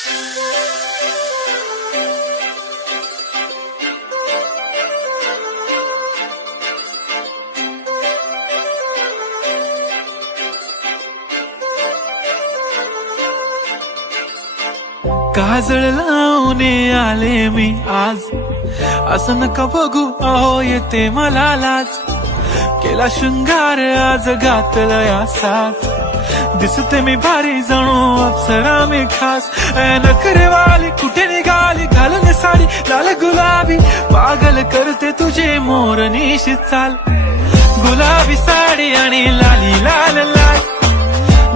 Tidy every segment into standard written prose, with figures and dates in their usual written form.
काजळ लावून आले मी आज, असं नका बघू अहो येते मला लाज. केला शृंगार आज घातला साज, दिसते मी भारी जणू अप्सरा मी खास. नखरेवाली कुठे निघाली घालून साडी लाल गुलाबी, पागल करते तुझे मोरनीशी चाल. गुलाबी साडी आणि लाली लाल लाल,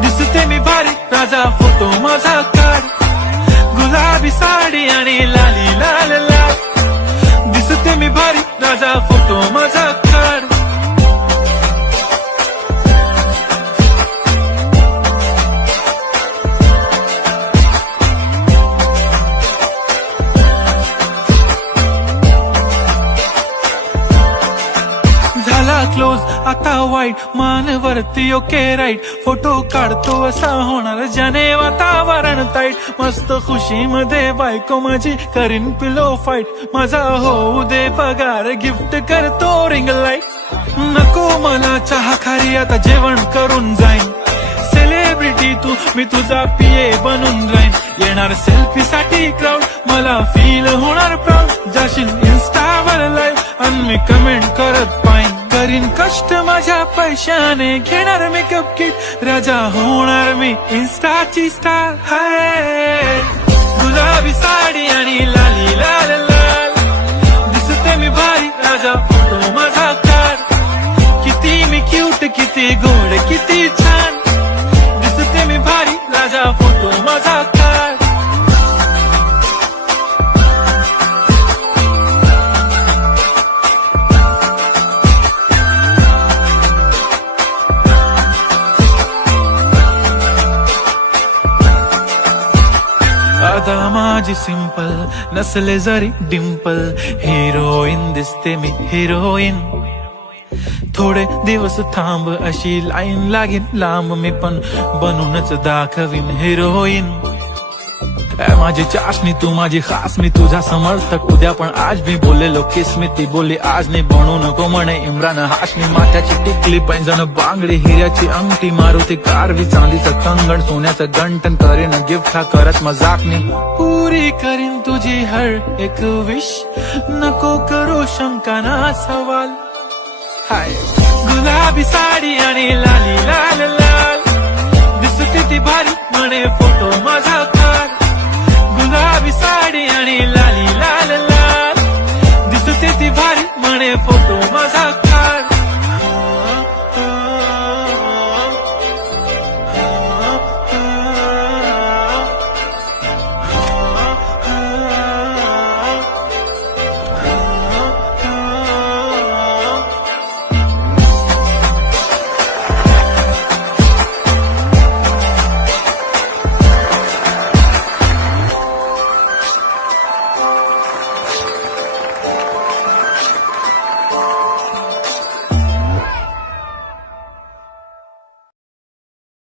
दिसते मी भारी राजा फोटो माझा काढ. गुलाबी साडी आणि लाली लाल लाल, दिसते मी भारी राजा फोटो माझा काढ. झाला क्लोज आता वाईट, मान वरती ओके राईट. फोटो काढतो असा होणार ज्याने वातावरण ताईट. मस्त खुशी मध्ये बायको माझी करीन पिलो फाईट. माझा होऊ दे पगार गिफ्ट करतो रिंग लाईट. नको मला चहा खारी आता जेवण करून जाईन. सेलिब्रिटी तू मी तुझा पिये बनून राहीन. येणार सेल्फी साठी क्राऊड मला फील होणार प्राऊड. जाशील इन्स्टावर लाईव्ह आणि मी कमेंट करत पाईन. करीन कष्ट माझ्या पैशाने घेणार मेकअप किट. राजा होणार मी इन्स्टाची स्टार. हाय गुलाबी साडी आणि लाली लाल लाल, दिसते मी भारी राजा फोटो माझा काढ. किती मी क्यूट किती गोड किती छान, दिसते मी भारी राजा फोटो माझा काढ. आता माझी सिंपल नसले जरी डिंपल, हिरोईन दिसते मी हिरोईन. थोडे दिवस थांब अशी लाईन लागेल लांब, मी पण बनूनच दाखवीन हिरोईन. माझी चाशनी तू माझी खास, मी तुझा समर्थक उद्या पण आज मी बोललेलो किस मी. ती बोलली आज नाही बनू नको म्हणे इम्रान हाशमी. माथ्याची टिकली पैंजण बांगडी हिऱ्याची अंगठी, मारुती कारवी चांदीचं कंगण सोन्याचं गंटन. करीन गिफ्ट हा करत मजाकनी, पुरी करीन तुझी हर एक विश. नको करू शंका ना सवाल. हाय गुलाबी साडी आणि लाली लाल लाल, दिसते ती भारी म्हणे फोटो माझा काढ. गुलाबी साडी आणि लाली लाल लाल, दिसते ती भारी म्हणे फोटो